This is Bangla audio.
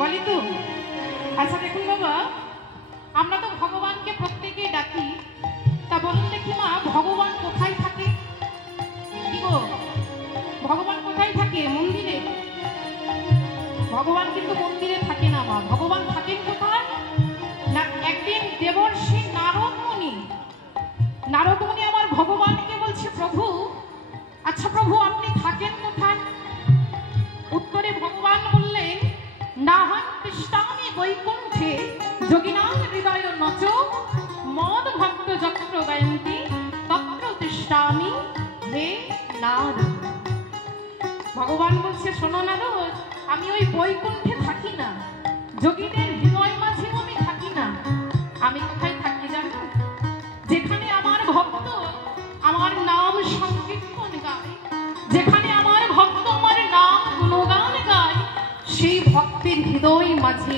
বলি তো। আচ্ছা দেখুন বাবা, আমরা তো ভগবানকে প্রত্যেকেই ডাকি, তা বলুন দেখি মা, ভগবান কোথায় থাকে? কি গো, ভগবান কোথায় থাকে? মন্দিরে? ভগবান কিন্তু মন্দিরে থাকে না মা। ভগবান থাকেন কোথায় না? একদিন দেবর্ষি নারদমুনি আমার ভগবানকে বলছে, প্রভু, আচ্ছা প্রভু আপনি থাকেন কোথায়? উত্তরে ভগবান বললেন, নাহং তিষ্ঠামি বৈকুণ্ঠে যোগিনাং হৃদয় নচ মদ ভক্ত যত্র গায়ন্তি তত্র তিষ্ঠামি হে নারদ। ভগবান বলছে, শোনো নারদ, আমি ওই বৈকুণ্ঠে থাকি না, যোগীদের হৃদয় মাঝেও আমি থাকি না। আমি কোথায় থাকি জানো? যেখানে আমার ভক্ত আমার নাম সংকীর্তন গায়, যেখানে আমার ভক্ত আমার নাম গুণগান গায়, সেই ভক্তের হৃদয় মাঝে